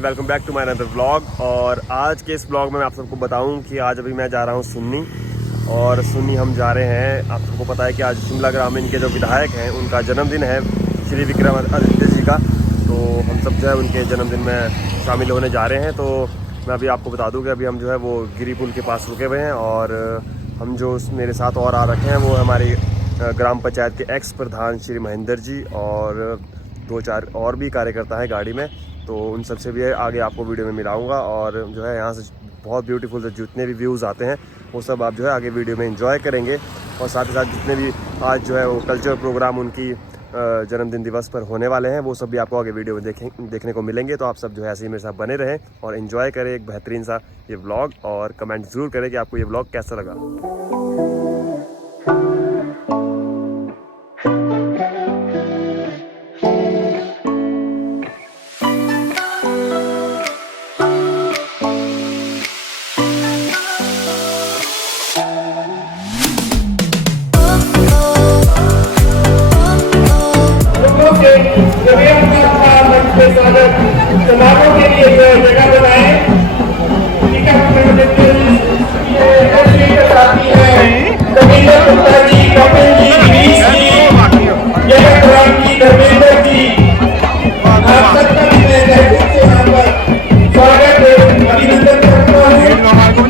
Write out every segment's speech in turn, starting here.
And welcome back to my another vlog. और आज के इस व्लॉग में मैं आप सबको बताऊं कि आज अभी मैं जा रहा हूं सुन्नी, और सुन्नी हम जा रहे हैं। आप सबको पता है कि आज शिमला ग्रामीण के जो विधायक हैं उनका जन्मदिन है, श्री विक्रमादित्य जी का। तो हम सब जो है उनके जन्मदिन में शामिल होने जा रहे हैं। तो मैं अभी आपको बता दूं कि अभी हम जो है वो गिरी पुल के पास रुके हुए हैं, और हम जो मेरे साथ और आ रखे हैं वो हमारी ग्राम पंचायत के एक्स प्रधान श्री महेंद्र जी, और 2-4 और भी कार्यकर्ता हैं गाड़ी में। तो उन सब से भी आगे आपको वीडियो में मिलाऊंगा, और जो है यहाँ से बहुत ब्यूटीफुल से जितने भी व्यूज़ आते हैं वो सब आप जो है आगे वीडियो में एंजॉय करेंगे। और साथ ही साथ जितने भी आज जो है वो कल्चरल प्रोग्राम उनकी जन्मदिन दिवस पर होने वाले हैं वो सब भी आपको आगे वीडियो में देखने को मिलेंगे। तो आप सब जो है ऐसे ही मेरे साथ बने रहें और एंजॉय करें एक बेहतरीन सा ये व्लॉग, और कमेंट ज़रूर करें कि आपको ये व्लॉग कैसा लगा। समारोह के लिए जो जगह बनाए रविंद्र गुप्ता जी, कपिल जी, गिरीश जी, जयराम जी, धर्मेंद्र जी, आप सबका यहाँ पर स्वागत अभिनंदन करता हूँ।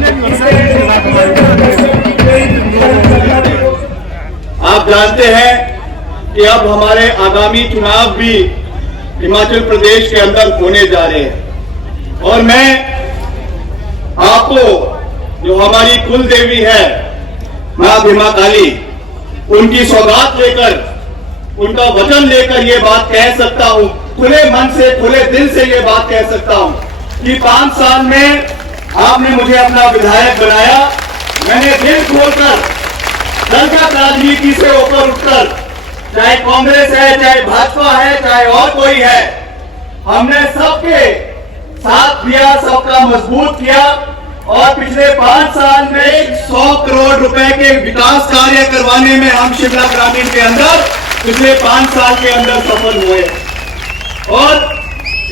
आप जानते हैं कि अब हमारे आगामी चुनाव भी हिमाचल प्रदेश के अंदर होने जा रहे हैं, और मैं आपको जो हमारी कुल देवी है मां भीमा काली, उनकी सौगात लेकर, उनका वचन लेकर ये बात कह सकता हूं, खुले मन से खुले दिल से ये बात कह सकता हूं कि 5 साल में आपने मुझे अपना विधायक बनाया। मैंने दिल खोलकर दलगत राजनीति से ऊपर उठकर, चाहे कांग्रेस है, चाहे भाजपा है, चाहे और कोई है, हमने सबके साथ दिया, सबका मजबूत किया, और पिछले 5 साल में 100 करोड़ रुपए के विकास कार्य करवाने में हम शिमला ग्रामीण के अंदर पिछले 5 साल के अंदर सफल हुए। और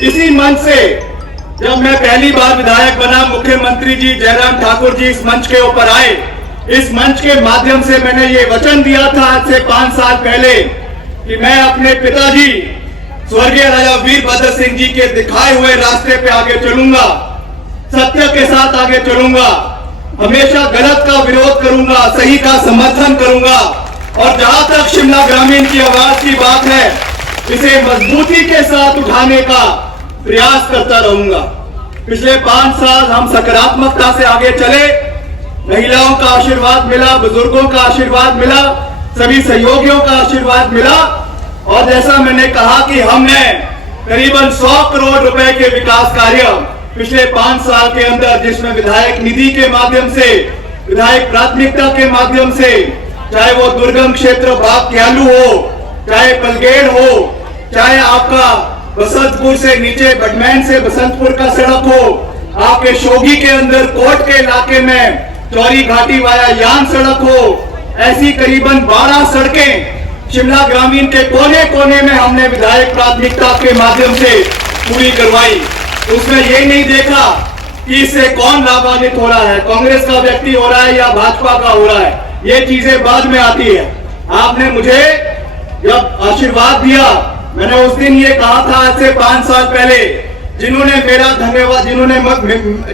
इसी मन से जब मैं पहली बार विधायक बना, मुख्यमंत्री जी जयराम ठाकुर जी इस मंच के ऊपर आए। इस मंच के माध्यम से मैंने ये वचन दिया था आज से 5 साल पहले कि मैं अपने पिताजी स्वर्गीय राजा वीरभद्र सिंह जी के दिखाए हुए रास्ते पे आगे चलूंगा, सत्य के साथ आगे चलूंगा, हमेशा गलत का विरोध करूंगा, सही का समर्थन करूंगा, और जहां तक शिमला ग्रामीण की आवाज की बात है, इसे मजबूती के साथ उठाने का प्रयास करता रहूंगा। पिछले 5 साल हम सकारात्मकता से आगे चले, महिलाओं का आशीर्वाद मिला, बुजुर्गों का आशीर्वाद मिला, सभी सहयोगियों का आशीर्वाद मिला, और जैसा मैंने कहा कि हमने करीबन 100 करोड़ रुपए के विकास कार्य पिछले 5 साल के अंदर, जिसमें विधायक निधि के माध्यम से, विधायक प्राथमिकता के माध्यम से, चाहे वो दुर्गम क्षेत्र बाग क्यालू हो, चाहे पलगेड़ हो, चाहे आपका बसंतपुर से नीचे बडमैन से बसंतपुर का सड़क हो, आपके शोगी के अंदर कोट के इलाके में चौरी घाटी वाया यान सड़क हो, ऐसी करीबन 12 सड़कें शिमला ग्रामीण के कोने कोने में हमने विधायक प्राथमिकता के माध्यम से पूरी करवाई। उसमें ये नहीं देखा कि इससे कौन लाभान्वित हो रहा है, कांग्रेस का व्यक्ति हो रहा है या भाजपा का हो रहा है, ये चीजें बाद में आती है। आपने मुझे जब आशीर्वाद दिया, मैंने उस दिन ये कहा था आज से 5 साल पहले, जिन्होंने मेरा धन्यवाद,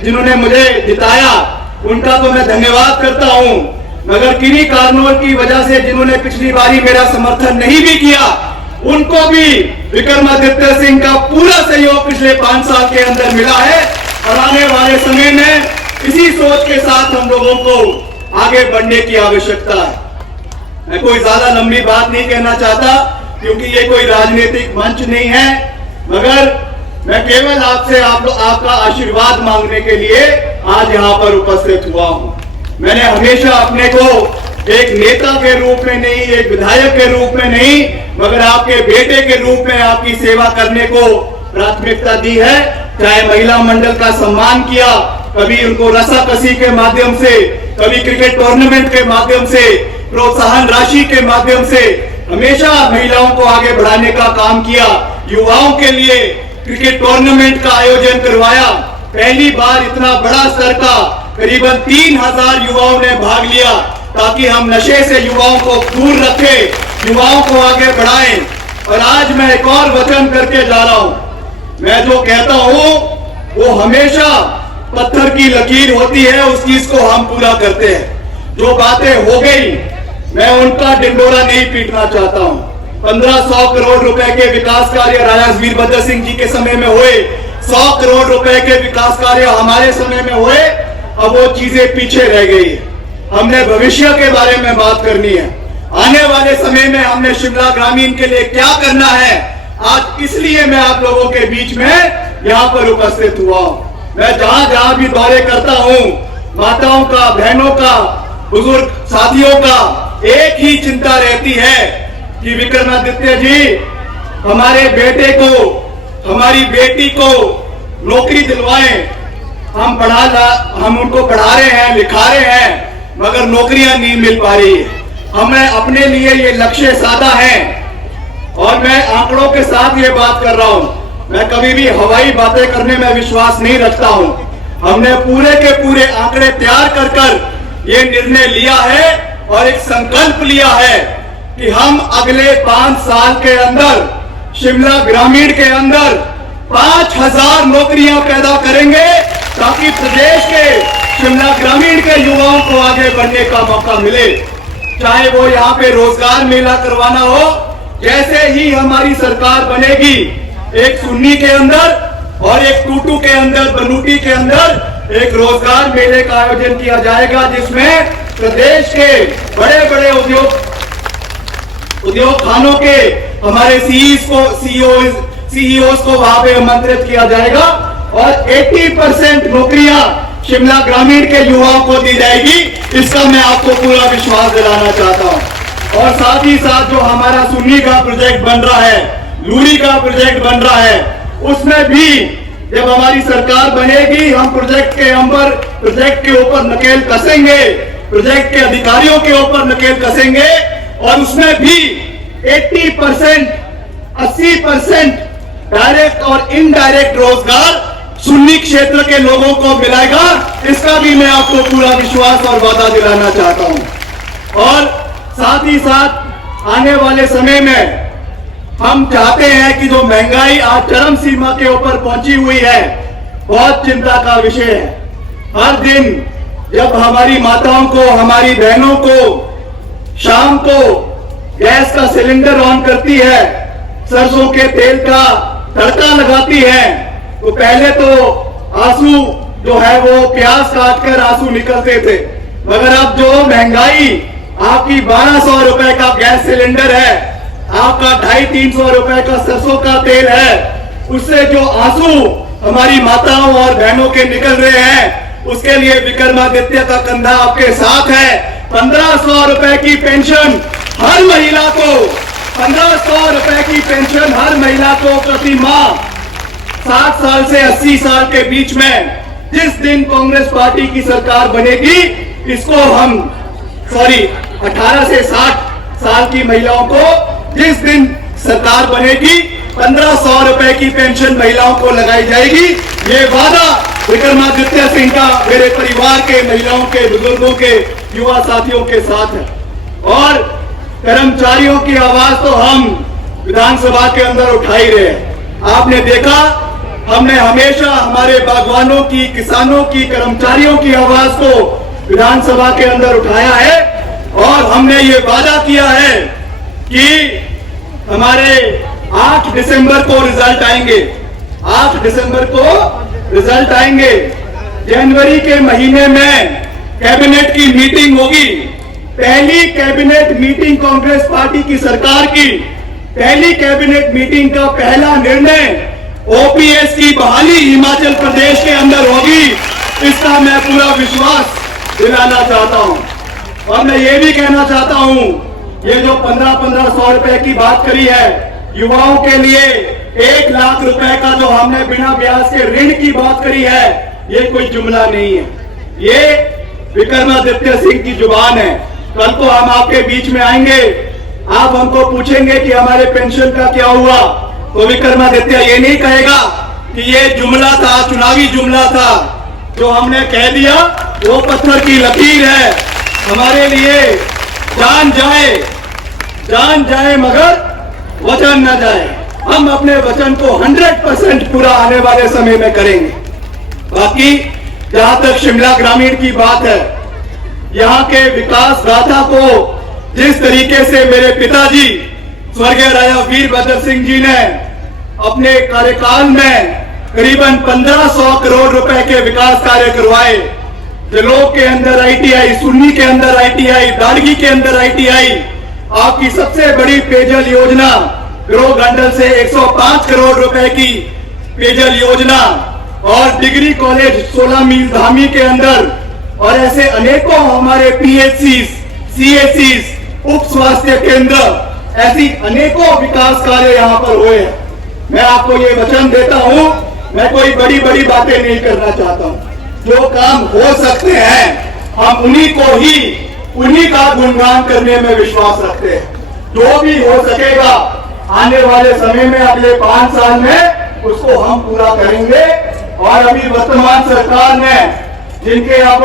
जिन्होंने मुझे जिताया उनका तो मैं धन्यवाद करता हूं, मगर किन्हीं कारणों की वजह से जिन्होंने पिछली बारी मेरा समर्थन नहीं भी किया, उनको भी विक्रमादित्य सिंह का पूरा सहयोग पिछले 5 साल के अंदर मिला है। और आने वाले समय में इसी सोच के साथ हम लोगों को आगे बढ़ने की आवश्यकता है। मैं कोई ज्यादा लंबी बात नहीं कहना चाहता, क्योंकि ये कोई राजनीतिक मंच नहीं है, मगर मैं केवल आपसे आपका आशीर्वाद मांगने के लिए आज यहाँ पर उपस्थित हुआ हूँ। मैंने हमेशा अपने को एक नेता के रूप में नहीं, एक विधायक के रूप में नहीं, मगर आपके बेटे के रूप में आपकी सेवा करने को प्राथमिकता दी है। चाहे महिला मंडल का सम्मान किया, कभी उनको रस्साकसी के माध्यम से, कभी क्रिकेट टूर्नामेंट के माध्यम से, प्रोत्साहन राशि के माध्यम से, हमेशा महिलाओं को आगे बढ़ाने का काम किया, युवाओं के लिए क्रिकेट टूर्नामेंट का आयोजन करवाया। पहली बार इतना बड़ा स्तर का करीबन 3000 युवाओं ने भाग लिया, ताकि हम नशे से युवाओं को दूर रखें, युवाओं को आगे बढ़ाएं। और आज मैं एक और वचन करके जा रहा हूं। मैं जो कहता हूं वो हमेशा पत्थर की लकीर होती है, उस चीज को हम पूरा करते हैं। जो बातें हो गई मैं उनका डिंडोरा नहीं पीटना चाहता हूं। 1500 करोड़ रुपए के विकास कार्य राजा वीरभद्र सिंह जी के समय में हुए, 100 करोड़ रुपए के विकास कार्य हमारे समय में हुए, अब वो चीजें पीछे रह गई है। हमने भविष्य के बारे में बात करनी है। आने वाले समय में हमने शिमला ग्रामीण के लिए क्या करना है, आज इसलिए मैं आप लोगों के बीच में यहाँ पर उपस्थित हुआ हूँ। मैं जहां जहां भी दौरे करता हूँ, माताओं का, बहनों का, बुजुर्ग साथियों का एक ही चिंता रहती है कि विक्रमादित्य जी हमारे बेटे को, हमारी बेटी को नौकरी दिलवाएं। हम उनको पढ़ा रहे हैं, लिखा रहे हैं, मगर नौकरियां नहीं मिल पा रही है। हमें अपने लिए ये लक्ष्य साधा है और मैं आंकड़ों के साथ ये बात कर रहा हूं। मैं कभी भी हवाई बातें करने में विश्वास नहीं रखता हूं। हमने पूरे के पूरे आंकड़े तैयार कर ये निर्णय लिया है और एक संकल्प लिया है कि हम अगले 5 साल के अंदर शिमला ग्रामीण के अंदर 5000 नौकरियां पैदा करेंगे, ताकि प्रदेश के शिमला ग्रामीण के युवाओं को आगे बढ़ने का मौका मिले। चाहे वो यहाँ पे रोजगार मेला करवाना हो, जैसे ही हमारी सरकार बनेगी, एक सुन्नी के अंदर और एक टूटू के अंदर, बनूटी के अंदर एक रोजगार मेले का आयोजन किया जाएगा, जिसमें प्रदेश के बड़े बड़े उद्योग खानों के हमारे सीईओ को वहां पे आमंत्रित किया जाएगा और 80% नौकरियां शिमला ग्रामीण के युवाओं को दी जाएगी। इसका मैं आपको पूरा विश्वास दिलाना चाहता हूं। और साथ ही साथ जो हमारा सुन्नी का प्रोजेक्ट बन रहा है, लूरी का प्रोजेक्ट बन रहा है, उसमें भी जब हमारी सरकार बनेगी, हम प्रोजेक्ट के ऊपर नकेल कसेंगे, प्रोजेक्ट के अधिकारियों के ऊपर नकेल कसेंगे और उसमें भी 80% डायरेक्ट और इनडायरेक्ट रोजगार सुन्नी क्षेत्र के लोगों को मिलेगा। इसका भी मैं आपको पूरा विश्वास और वादा दिलाना चाहता हूं। और साथ ही साथ आने वाले समय में हम चाहते हैं कि जो महंगाई आज चरम सीमा के ऊपर पहुंची हुई है, बहुत चिंता का विषय है। हर दिन जब हमारी माताओं को, हमारी बहनों को शाम को गैस का सिलेंडर ऑन करती है, सरसों के तेल का तड़का लगाती है, तो पहले तो आंसू जो है वो प्याज काटकर आंसू निकलते थे, मगर अब जो महंगाई, आपकी 1200 रुपए का गैस सिलेंडर है, आपका 250-300 रुपए का सरसों का तेल है, उससे जो आंसू हमारी माताओं और बहनों के निकल रहे हैं, उसके लिए विक्रमादित्य का कंधा आपके साथ है। 1500 रुपए की पेंशन हर महिला को, 1500 रुपए की पेंशन हर महिला को प्रति माह 60 साल से 80 साल के बीच में, जिस दिन कांग्रेस पार्टी की सरकार बनेगी, इसको हम 18 से 60 साल की महिलाओं को जिस दिन सरकार बनेगी 1500 रुपए की पेंशन महिलाओं को लगाई जाएगी। ये वादा विक्रमादित्य सिंह का मेरे परिवार के, महिलाओं के, बुजुर्गों के, युवा साथियों के साथ है। और कर्मचारियों की आवाज तो हम विधानसभा के अंदर उठा ही रहे हैं। आपने देखा, हमने हमेशा हमारे बागवानों की, किसानों की, कर्मचारियों की आवाज को विधानसभा के अंदर उठाया है और हमने ये वादा किया है कि हमारे 8 दिसंबर को रिजल्ट आएंगे। 8 दिसंबर को रिजल्ट आएंगे। जनवरी के महीने में कैबिनेट की मीटिंग होगी। पहली कैबिनेट मीटिंग कांग्रेस पार्टी की सरकार की पहली कैबिनेट मीटिंग का पहला निर्णय ओपीएस की बहाली हिमाचल प्रदेश के अंदर होगी। इसका मैं पूरा विश्वास दिलाना चाहता हूं। और मैं ये भी कहना चाहता हूं, ये जो 1500 रुपए की बात करी है, युवाओं के लिए 1 लाख रुपए का जो हमने बिना ब्याज के ऋण की बात करी है, ये कोई जुमला नहीं है, ये विक्रमादित्य सिंह की जुबान है। कल को हम आपके बीच में आएंगे, आप हमको पूछेंगे कि हमारे पेंशन का क्या हुआ, तो विक्रमादित्य ये नहीं कहेगा कि ये जुमला था, चुनावी जुमला था। जो हमने कह दिया वो पत्थर की लकीर है। हमारे लिए जान जाए मगर वचन न जाए। हम अपने वचन को 100% पूरा आने वाले समय में करेंगे। बाकी जहां तक शिमला ग्रामीण की बात है, यहाँ के विकास गाथा को जिस तरीके से मेरे पिताजी स्वर्गीय राजा वीरभद्र सिंह जी ने अपने कार्यकाल में करीबन 1500 करोड़ रुपए के विकास कार्य करवाए, जलोग के अंदर ITI, सुन्नी के अंदर ITI, दाड़गी के अंदर ITI, आपकी सबसे बड़ी पेयजल योजना ग्रो गंडल से 105 करोड़ रुपए की पेयजल योजना, और डिग्री कॉलेज 16 मील धामी के अंदर, और ऐसे अनेकों हमारे PHCs, CHCs, उप स्वास्थ्य केंद्र, ऐसी अनेकों विकास कार्य यहाँ पर हुए हैं। मैं आपको ये वचन देता हूँ, मैं कोई बड़ी बड़ी बातें नहीं करना चाहता हूँ। जो काम हो सकते हैं हम उन्हीं का गुणगान करने में विश्वास रखते हैं। जो भी हो सकेगा आने वाले समय में, अगले 5 साल में उसको हम पूरा करेंगे। और अभी वर्तमान सरकार ने जिनके अब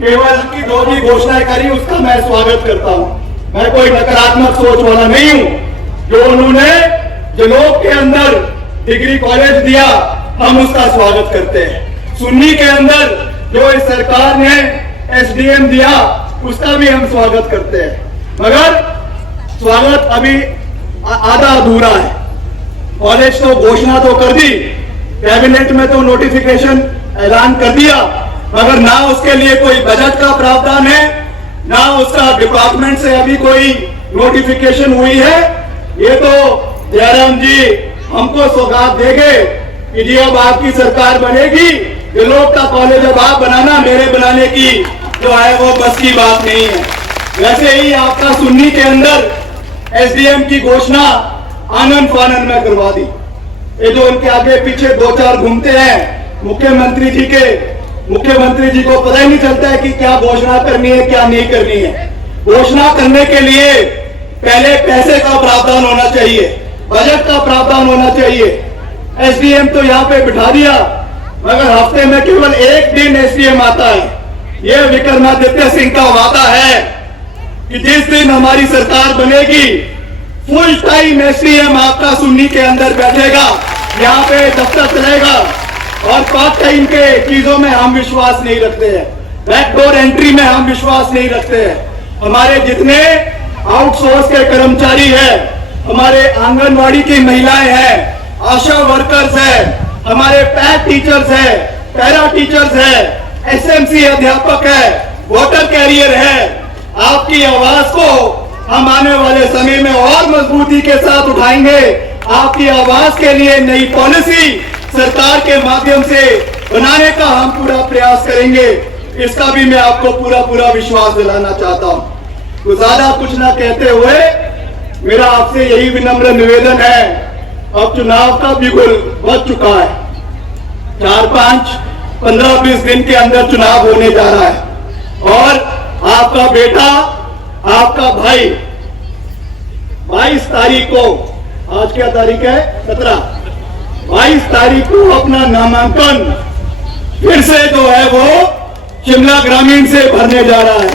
केवल की 2 भी घोषणाएं करी, उसका मैं स्वागत करता हूं। मैं कोई नकारात्मक सोच वाला नहीं हूं। जो उन्होंने जलोग के अंदर डिग्री कॉलेज दिया, हम उसका स्वागत करते हैं। सुन्नी के अंदर जो इस सरकार ने SDM दिया, उसका भी हम स्वागत करते हैं। मगर स्वागत अभी आधा अधूरा है। कॉलेज तो घोषणा तो कर दी, कैबिनेट में तो नोटिफिकेशन ऐलान कर दिया, मगर ना उसके लिए कोई बजट का प्रावधान है, ना उसका डिपार्टमेंट से अभी कोई नोटिफिकेशन हुई है। ये तो जयराम जी हमको सौगात देंगे कि जी अब आपकी सरकार बनेगी, जलोग का कॉलेज अब आप बनाना, मेरे बनाने की जो है वो बस की बात नहीं है। वैसे ही आपका सुन्नी के अंदर SDM की घोषणा आनंद फानन में करवा दी। ये जो उनके आगे पीछे 2-4 घूमते हैं मुख्यमंत्री जी को पता ही नहीं चलता है कि क्या घोषणा करनी है, क्या नहीं करनी है। घोषणा करने के लिए पहले पैसे का प्रावधान होना चाहिए, बजट का प्रावधान होना चाहिए। SDM तो यहाँ पे बिठा दिया, मगर हफ्ते में केवल 1 दिन SDM आता है। यह विक्रमादित्य सिंह का वादा है कि जिस दिन हमारी सरकार बनेगी, फुल टाइम SDM आपका सुन्नी के अंदर बैठेगा, यहाँ पे दफ्तर चलेगा। और पार्ट टाइम के चीजों में हम विश्वास नहीं रखते हैं, बैकडोर एंट्री में हम विश्वास नहीं रखते हैं। हमारे जितने आउटसोर्स के कर्मचारी हैं, हमारे आंगनवाड़ी की महिलाएं हैं, आशा वर्कर्स हैं, हमारे पैड टीचर्स हैं, पैरा टीचर्स हैं, SMC अध्यापक है, वाटर कैरियर है, आपकी आवाज को हम आने वाले समय में और मजबूती के साथ उठाएंगे। आपकी आवाज के लिए नई पॉलिसी सरकार के माध्यम से बनाने का हम पूरा प्रयास करेंगे। इसका भी मैं आपको पूरा विश्वास दिलाना चाहता हूं। तो ज्यादा कुछ ना कहते हुए मेरा आपसे यही विनम्र निवेदन है, अब चुनाव का बिगुल बज चुका है। 4-5, 15-20 दिन के अंदर चुनाव होने जा रहा है, और आपका बेटा, आपका भाई 22 तारीख को, आज क्या तारीख है? 17, 22 तारीख को अपना नामांकन फिर से जो है वो शिमला ग्रामीण से भरने जा रहा है।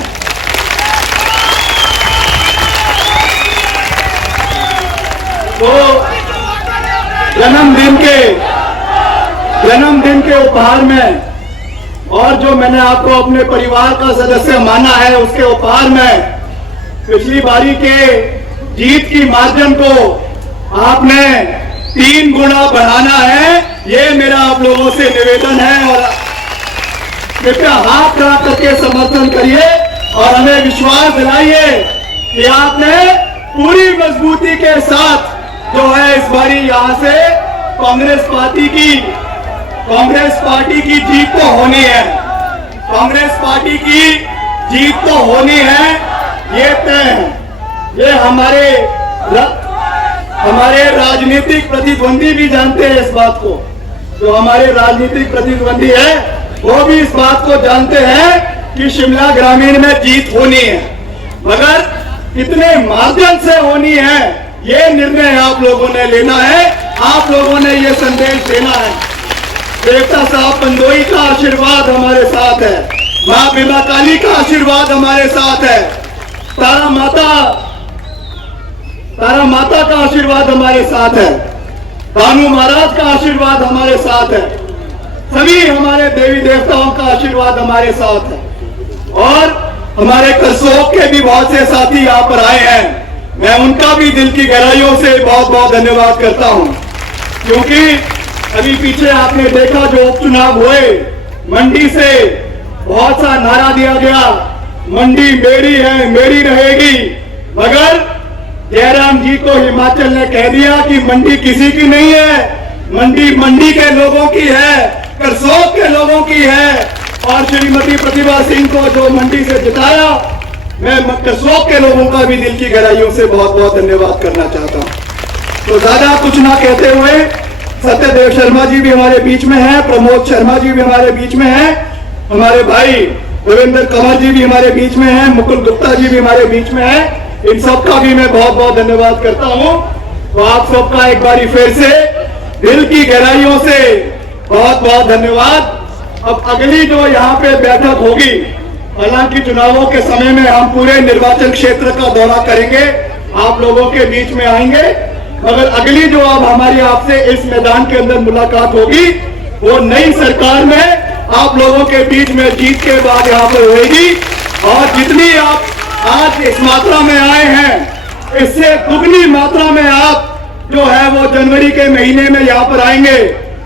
तो जन्मदिन के उपहार में, और जो मैंने आपको अपने परिवार का सदस्य माना है, उसके उपहार में पिछली बारी के जीत की मार्जिन को आपने 3 गुना बढ़ाना है। ये मेरा आप लोगों से निवेदन है, और कृपया हाथ खड़ा करके समर्थन करिए और हमें विश्वास दिलाइए कि आपने पूरी मजबूती के साथ जो है इस बारी यहां से कांग्रेस पार्टी की जीत तो होनी है। कांग्रेस पार्टी की जीत तो होनी है, ये तय है। ये हमारे राजनीतिक प्रतिद्वंदी भी जानते हैं इस बात को। जो हमारे राजनीतिक प्रतिद्वंदी है वो भी इस बात को जानते हैं कि शिमला ग्रामीण में जीत होनी है, मगर कितने मार्जिन से होनी है ये निर्णय आप लोगों ने लेना है, आप लोगों ने ये संदेश देना है। देवता साहब पंदोई का आशीर्वाद हमारे साथ है, माँ बीमा काली का आशीर्वाद हमारे साथ है, तारा माता का आशीर्वाद हमारे साथ है, भानु महाराज का आशीर्वाद हमारे साथ है, सभी हमारे देवी देवताओं का आशीर्वाद हमारे साथ है। और हमारे करसोग के भी बहुत से साथी यहाँ पर आए हैं, मैं उनका भी दिल की गहराइयों से बहुत बहुत धन्यवाद करता हूं, क्योंकि अभी पीछे आपने देखा जो उपचुनाव हुए, मंडी से बहुत सा नारा दिया गया, मंडी मेरी है, मेरी रहेगी, मगर जयराम जी को हिमाचल ने कह दिया कि मंडी किसी की नहीं है, मंडी के लोगों की है, करसोग के लोगों की है। और श्रीमती प्रतिभा सिंह को जो मंडी से जिताया, मैं करसोग के लोगों का भी दिल की गहराइयों से बहुत बहुत धन्यवाद करना चाहता हूं। तो ज्यादा कुछ ना कहते हुए, सत्यदेव शर्मा जी भी हमारे बीच में हैं, प्रमोद शर्मा जी भी हमारे बीच में हैं, हमारे भाई रविंद्र कंवर जी भी हमारे बीच में हैं, मुकुल गुप्ता जी भी हमारे बीच में हैं। इन सबका भी मैं बहुत बहुत धन्यवाद करता हूं। तो आप सबका एक बारी फिर से दिल की गहराइयों से बहुत बहुत धन्यवाद। अब अगली जो यहाँ पे बैठक होगी, हालांकि चुनावों के समय में हम पूरे निर्वाचन क्षेत्र का दौरा करेंगे, आप लोगों के बीच में आएंगे, मगर अगली जो अब हमारी आपसे इस मैदान के अंदर मुलाकात होगी, वो नई सरकार में आप लोगों के बीच में जीत के बाद यहाँ पर होगी। और जितनी आप आज इस मात्रा में आए हैं, इससे दुगनी मात्रा में आप जो है वो जनवरी के महीने में यहाँ पर आएंगे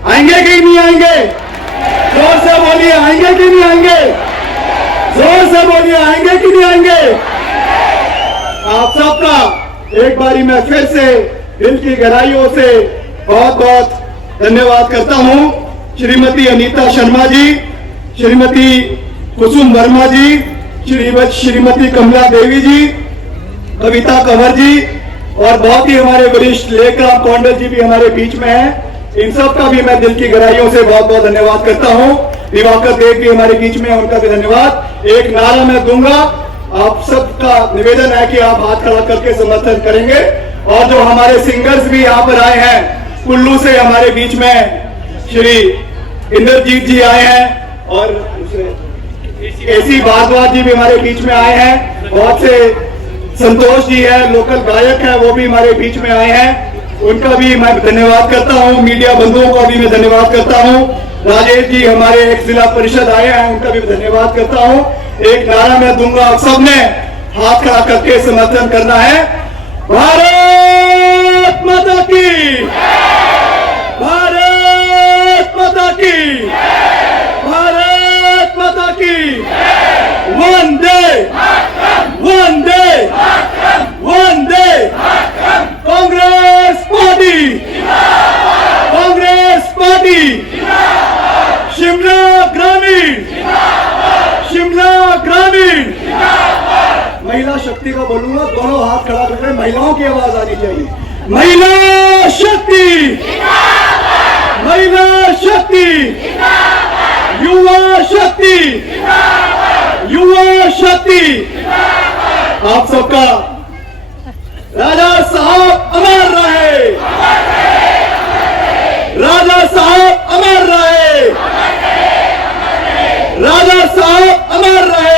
कि नहीं आएंगे? जोर से बोलिए, आएंगे कि नहीं आएंगे? जोर से बोलिए, आएंगे कि नहीं आएंगे? आप सबका एक बारी मैं फिर से दिल की गहराइयों से बहुत बहुत धन्यवाद करता हूं। श्रीमती अनीता शर्मा जी, श्रीमती कुसुम वर्मा जी, श्रीमती कमला देवी जी, कविता कंवर जी, और बहुत ही हमारे वरिष्ठ लेखराम कौंडल जी भी हमारे बीच में हैं। इन सब का भी मैं दिल की गहराइयों से बहुत बहुत धन्यवाद करता हूं। दिवाकर देव भी हमारे बीच में है, उनका भी धन्यवाद। एक नारा मैं दूंगा, आप सबका निवेदन है कि आप हाथ खड़ा करके समर्थन करेंगे। और जो हमारे सिंगर्स भी यहाँ पर आए हैं, कुल्लू से हमारे बीच में श्री इंद्रजीत जी आए हैं, और एसी भारद्वाज जी भी हमारे बीच में आए हैं, बहुत से संतोष जी है, लोकल गायक है, वो भी हमारे बीच में आए हैं, उनका भी मैं धन्यवाद करता हूं। मीडिया बंधुओं का भी मैं धन्यवाद करता हूं। राजेश जी हमारे एक जिला परिषद आए हैं, उनका भी धन्यवाद करता हूं। एक नारा मैं दूंगा, आप सबने हाथ खड़ा करके समर्थन करना है। भारत माता की, भारत माता की, भारत माता की, वंदे वंदे वंदे, कांग्रेस पार्टी, कांग्रेस पार्टी, शिमला ग्रामीण, शिमला ग्रामीण। महिला शक्ति का बोलूंगा, दोनों हाथ खड़ा करके महिलाओं की आवाज आनी चाहिए। महिला शक्ति, महिला शक्ति, युवा शक्ति, युवा शक्ति। आप सबका राजा साहब अमर रहे, राजा साहब अमर रहे, राजा साहब अमर रहे।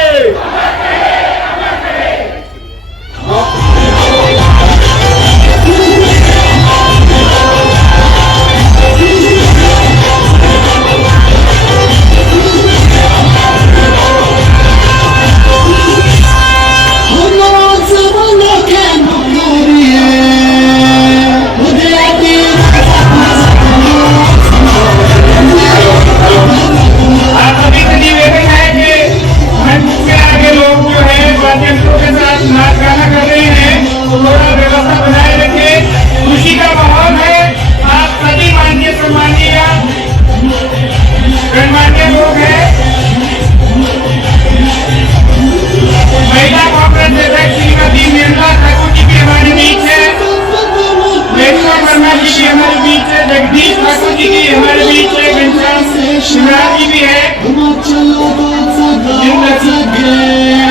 जगदीश ठाकुर जी की हमारे बीच में, घनश्याम शिवराज जी भी है।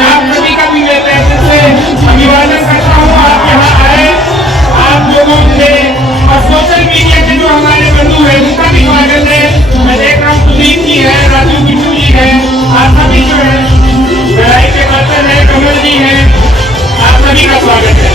आप सभी का भी मैं पैसे से अभिवादन करता हूँ। आप यहाँ आए, आप जी जो है, लड़ाई के बर्तन है, कमल जी हैं, आप सभी का स्वागत है।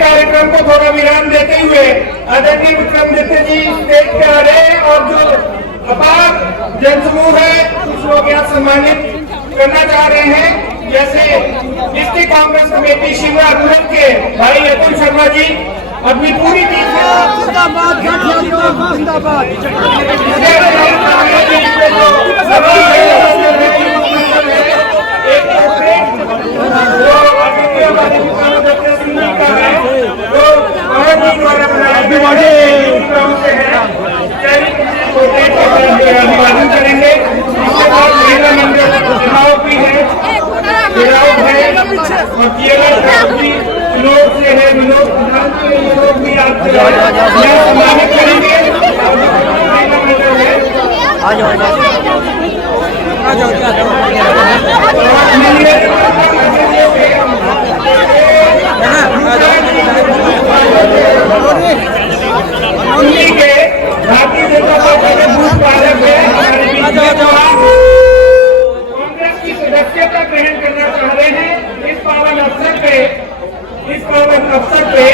कार्यक्रम को थोड़ा विराम देते हुए आदरणीय विक्रमादित्य जी स्टेज पे आ रहे हैं और जो अपार जनसमूह है कुछ लोग यहाँ सम्मानित करना चाह रहे हैं, जैसे डिस्ट्रिक्ट कांग्रेस कमेटी शिमला अध्यक्ष के भाई अतुल शर्मा जी अपनी पूरी टीम अभिवादन करेंगे। उसके बाद महिला मंडल चुनाव भी है, चुनाव है और विनोद से है, विनोद प्रधान के लोग भी आपसे सम्मानित करेंगे। महिला मंडल है के भारतीय जनता पार्टी के बूथ पालक है, कांग्रेस की सदस्यता ग्रहण करना चाह रहे हैं। इस पावन अवसर पे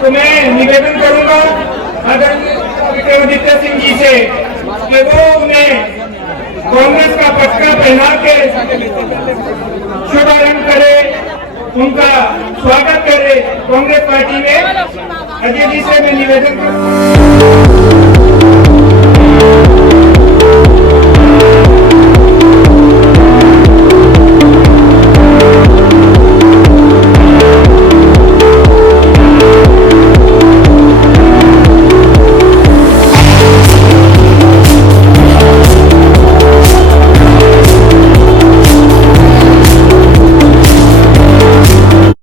तो मैं निवेदन करूंगा आदरणीय विक्रमादित्य सिंह जी से कि वो उन्हें कांग्रेस का पटका पहना के शुभारंभ करे, उनका स्वागत करे कांग्रेस पार्टी में। अजय जी से मैं निवेदन करूंगा।